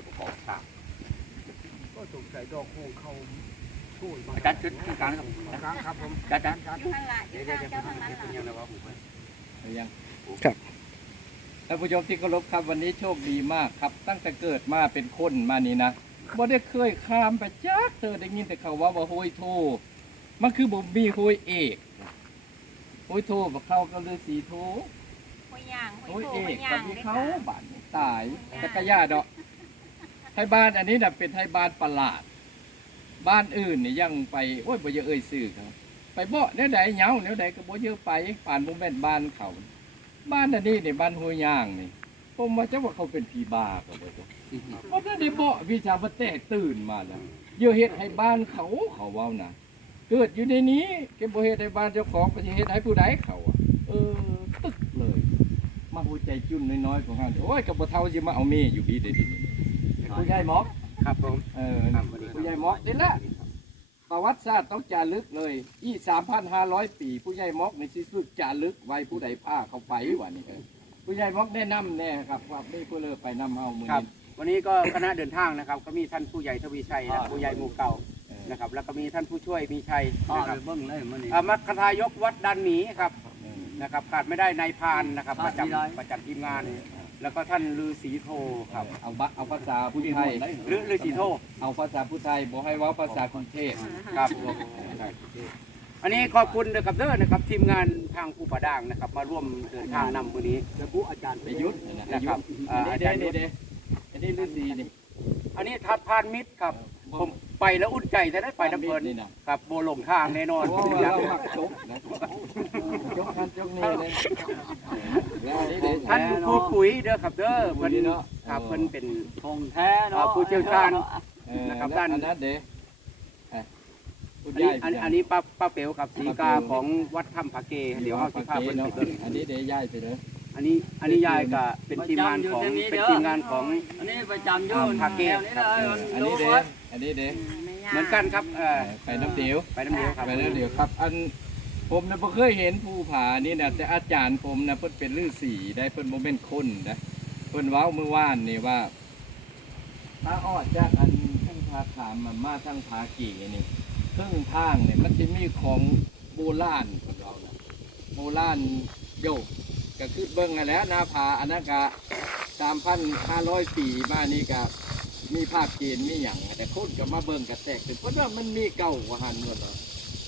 ยประกอบฉากก็สงสัยดอกโคงเขาช่วยมาอาจารย์จุดที่กลางนะครับครั้งครับผมอาจารย์ครับอยู่ข้างหลังอเดี๋ยู่ยวเดี๋ยวข้างเดี๋ยวเจ้าข้างหลังเป็นยังไงวะผมยังครับท่านผู้ชมที่เคารพครับวันนี้โชคดีมากครับ ตั้งแต่เกิดมาเป็นคนมานี่นะบ่ได้เคยข้ามไปจักเธอได้ยินแต่เขาว่าว่าโฮยโท มันคือบ่มีโฮยเอกโฮยโทบ่เข้าก็ฤาษีโทห้วยย่างโฮห้วยยโถเอห้วกยย่าบังดนี้ด้เขาค่ะบาดนี้ตายจักรยานดอก ไทยบ้านอันนี้น่ะเป็นไทยบ้านประหลาด บ้านอื่นนี่ยังไปโอ้ยบ่เยอะเอ่ยชื่อเขาไปบ่แนวใดเหงาแนวใดก็บ่เยอะไปป่านบ่แม่นบ้านเขา บ้านอันนี้นี่บ้านห้วยย่างนี่ผมว่าจะว่าเขาเป็นผีบ้าก็บ่จ้ะเพราะถ้าได้เบาะวิชาบ่แตกตื่นมาแล้วเยอะเฮ็ดให้บ้านเขาเขาเว้านะเกิดอยู่ในนี้แกบ่เฮ็ดให้บ้านเจ้าของก็สิเฮ็ดให้ผู้ใดเขาอะเออตึกเลย มาหัวใจจุ่นน้อยๆของเฮาโอ้ยก็บ่เท่าสิมาเอาเมีอยู่พี่เด้ดิ ผู้ใหญ่หมอกครับผม เออผู้ใหญ่หมอกนี่แหละประวัติศาสตร์ต้องจารึกเลยอี3,500ปี ผู้ใหญ่หมอกในสิสุดจารึกไว้ผู้ใดพาเขาไปว่านี่เออผู้ใหญ่หมอกแนะนำแน่ครับว่าไม่ผู้เลิกไปนำเฮามื้อครับ นี้วันนี้ก็คณะเดินทางนะครับ ก็มีท่านผู้ใหญ่ทวีชัยและผู้ใหญ่หมู่เก่าเออนะครับ แล้วก็มีท่านผู้ช่วยมีชัยอ่านะครับเบิ่งเลยมันนี่ อ่ามัคคทายกวัดดันหมีครับเออนะครับขาดไม่ได้นายพรานนะครับคปรับระจำมีไร ประจำทีมงาน แล้วก็ท่านลือศรีโทครับเอาบะเอาภาษาผู้ไทยหรือลือศรีโทเอาภาษาผู้ไทยบ่ให้เว้าภาษากรุงเทพครับอันนี้ขอบคุณนะครับเด้อนะครับทีมงานทางผู้ประด่างนะครับ มาร่วมเดินทางนำวันนี้ระบุอาจารย์ประยุทธ์นะนะครับอันอ่านี้อาเด้จารย์นี่เด้อันนี้ฤาษีนี่อันนี้ทัดพานมิตรครับ ผมไปแล้วอุ่นใจจะได้ไปน้ำเพลินนี่นะครับโบหลงทางแน่นอนโอ้ยเรามักจกนะจกคันจกนี่เลยแล้วอันนี้เด้ ท่านครูปุ๋ยเด้อครับเด้อครูเพิ่นนี่เนาะครับเพิ่นเป็นคงแท้เนาะอ่าผู้เชี่ยวชาญเออนะครับแล้วด้านอันนั้นเด้เอ้ยคุณอันนี้ยายอันอันนี้ป้าป้าเป๋วครับสีกาของวัดถ้ำผาเกเดี๋ยวเอาสิพาเพิ่เพิ่นเนาะไปเบิ่งอันนี้เด้ยายไปเด้ออันนี้อันนี้ยายก็เป็นทีมงานของเป็นทีมงานของอันนี้ประจำอยู่อ่าภาคเกตแนครับวเอนี้อเลยอันนี้เด้อันนี้เด้เหมือนกันครับเออไปน้ำเดียวไปน้ำเดียวครับไปน้ำเดียวครับอัน ผมเนี่ยบ่เคยเห็นภูผานี่นะแต่อาจารย์ผมนะเพิ่นเป็นฤาษีได้เพิ่นบ่แม่นคนนะเพิ่นเว้าเมื่อวานนี่ว่าถ้าออกจากอันทั้งพาขามมามาทั้งพากี่นี่ครึ่งทางเนี่ยมันจะมีของโบราณของเรานะโบราณโยกก็คือเบิ่งกันแล้วหนาผาอนนั้นก็สามพันห้าร้อยปีมานี่ก็มีภาคเกณฑ์มีอย่างแต่คนก็มาเบิ่งกันแตกเป็นเพราะว่ามันมีเก่ากว่าหันหมดเลย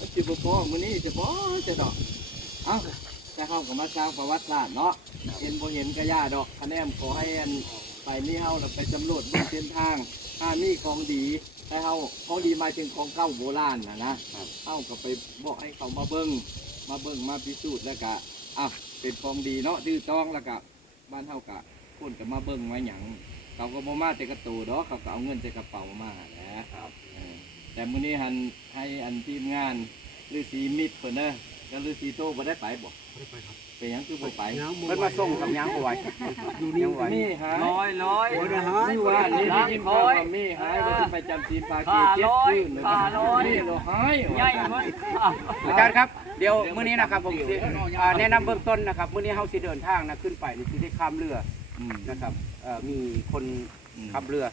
มันจะบ่พอมื้อนี้จะบ่จะดอกเอ้าแต่เฮาก็มาสร้างประวัติศาสตร์เนาะเห็นบ่เห็นก็ย่าดอกคะแนนขอให้อันไปนี่เฮาเราไปสำรวจเบื้องเส้นทางถ้ามีของดีแต่เฮาของดีหมายถึงของเก่าโบราณนะนะเฮาก็ไปบอกให้เขามาเบิ้งมาเบิ้งมาพิสูจน์แล้วก็อะเป็นของดีเนาะดื้อต้องแล้วก็บ้านเฮาก็คนก็มาเบิ้งมาหยังเขาก็บ่มาแต่กระตูดอกเขาก็เอาเงินแต่กระเป๋ามาแหละเออ แต่มื้อนี้หันให้อันทีมงานฤาษีมิตรเพิ่นเด้อแล้วฤาษีโตบ่ได้ไปบ่ไปหยังคือบ่ไปเพิ่นมาส่งกับยางเอาไว้ยังไหวนี่หาร้อยร้อยโอ้ยนะฮะนี่ว่านี่ได้ยินข่าวว่ามีหายว่าจะไปจำศีลปากีเจ็ดคืนเลยขาร้อย นี่เราหายใหญ่ว่ะมั้ยอาจารย์ครับเดี๋ยวมื้อนี้นะครับผมสิอ่าแนะนำเบื้องต้นนะครับมื้อนี้เฮาสิเดินทางนะขึ้นไปนี่สิได้ข้ามเรืออืม นะครับเอ่อมีคนอืม ขับเรือ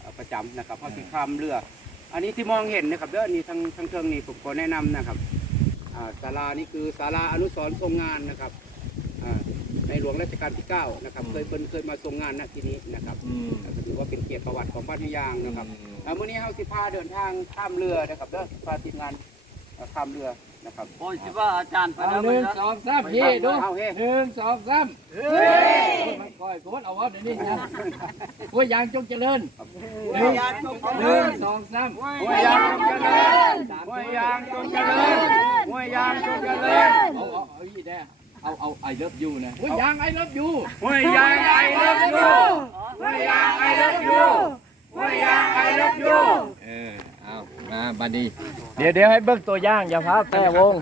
เอ่อประจำนะครับเขาสิข้ามเรือ อันนี้ที่มองเห็นนะครับเด้อนี่ทางทางเทิงนี่ผมขอแนะนำนะครับอ่าศาลานี่คือศาลาอนุสรณ์ทรงงานนะครับอ่าในหลวงรัชกาลที่ 9 นะครับ เคยเพิ่นเคยมาทรงงานณที่นี้นะครับอืมก็ถือว่าเป็นเกียรติประวัติของบ้านยางนะครับอืมอ่ามื้อนี้เฮาสิพาเดินทางข้ามเรือนะครับเด้อพาทีมงานเอ่อข้ามเรือนะครับโอ้ยสิว่าอาจารย์ไปเอาแล้วหมั้นึ่ยงนะสองสามเฮ้ดูเอาเฮ้หนึ่งสองสามเฮ้ยมันก้อยโคตรเอาวะเดี๋ยวนี้นะโอ้ยยางจงเจริญ หนึ่งสองสามห้วยยางจงเจริญห้วยยางจงเจริญห้วยยางจงเจริญเอาเอาเอาอีแน่เอาเอาไอเลิฟยูนะโอ้ยยางไอเลิฟยูห้วยยางไอเลิฟยูห้วยยางไอเลิฟยูห้วยยางไอเลิฟยูเออเอามาบัดนี้เดี๋ยวเดี๋ยวให้เบิ่งตัวย่างอย่าพาดแต่วง